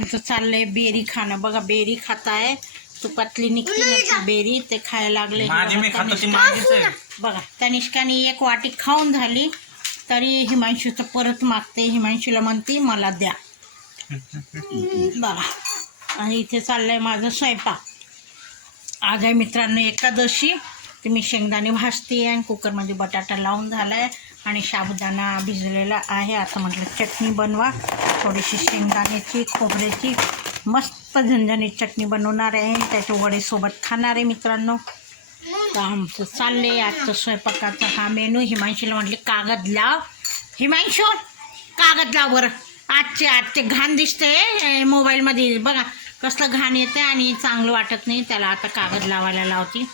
यांचं चाललंय बेरी खाणं. बघा बेरी खाताय. तुपातली निघते ना ती बेरी ते खायला लागले. माझी बघा, मी खातो ती तनिष्का- माझीच आहे. बघा तनिष्काने एक वाटी खाऊन झाली तरी हिमांशूचं परत मागते. हिमांशूला म्हणते मला द्या. बघा आणि इथे चाललंय माझं स्वयंपाक. आज आहे मित्रांनो एकादशी. ते मी शेंगदाणे भाजते आणि कुकरमध्ये बटाटा लावून झाला आहे आणि साबुदाणा भिजलेला आहे. आता म्हटलं चटणी बनवा. थोडीशी शेंगदाण्याची खोबऱ्याची मस्त झणझणीत चटणी बनवणार आहे. त्याच्या वडेसोबत खाणार आहे मित्रांनो. तर आमचं चालले आजचं स्वयंपाकाचा हा मेनू हिमांशीला म्हटले कागद लाव. हिमांशू कागद लाव बरं. आजचे आजचे घाण दिसते मोबाईलमध्ये. बघा कसलं घाण येतं आणि चांगलं वाटत नाही. त्याला आता कागद लावायला लावते.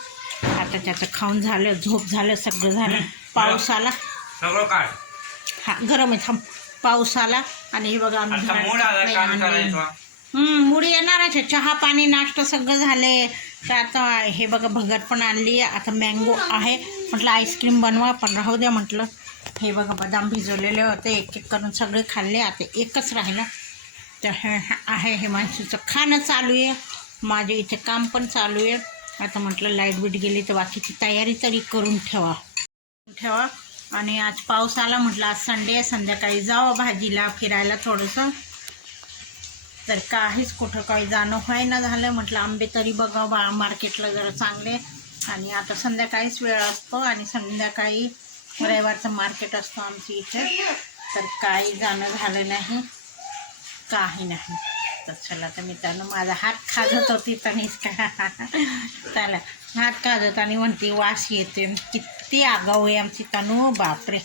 आता त्याचं खाऊन झालं झोप झालं सगळं झालं. पाऊस आला. सगळं काय? हा गरम आहे थांब. पाऊस आला आणि हे बघा आम्ही आता घरात मूड आला कपडे काम आणले. करायचं हम्म, मुडी येणारच आहे. चहा पाणी नाश्ता सगळं झाले तर आता हे बघा भगर पण आणली. आता मँगो आहे. म्हटलं आईस्क्रीम बनवा पण राहू द्या म्हटलं. हे बघा बदाम भिजवलेले होते. एक एक करून सगळे खाल्ले. आता एकच राहिलं. तर हे हे आहे हे माणसाचं खाणं चालू आहे. माझे इथे काम पण चालू आहे. आता म्हटलं लाइट बीट गेली तर बाकीची तयारी तरी करून ठेवा. ठेवा. आणि आज पाऊस आला म्हटलं आज संडे आहे संध्याकाळी जावं भाजीला फिरायला थोडंसं. तर काहीच कुठं काही जाणं व्हायना झालं म्हटलं आंबे तरी बघा बा मार्केटला जरा चांगले. आणि आता संध्याकाळीच वेळ असतो आणि संध्याकाळी रविवारचं मार्केट असतो आमची इथे. तर काही जाणं झालं नाही काही नाही. तर चला तर मित्रांनो माझा हात खाजत होती तनिष्का का चला हात खाजत आणि म्हणते वास येते किती आगाऊ आहे आमची तनू. बापरे.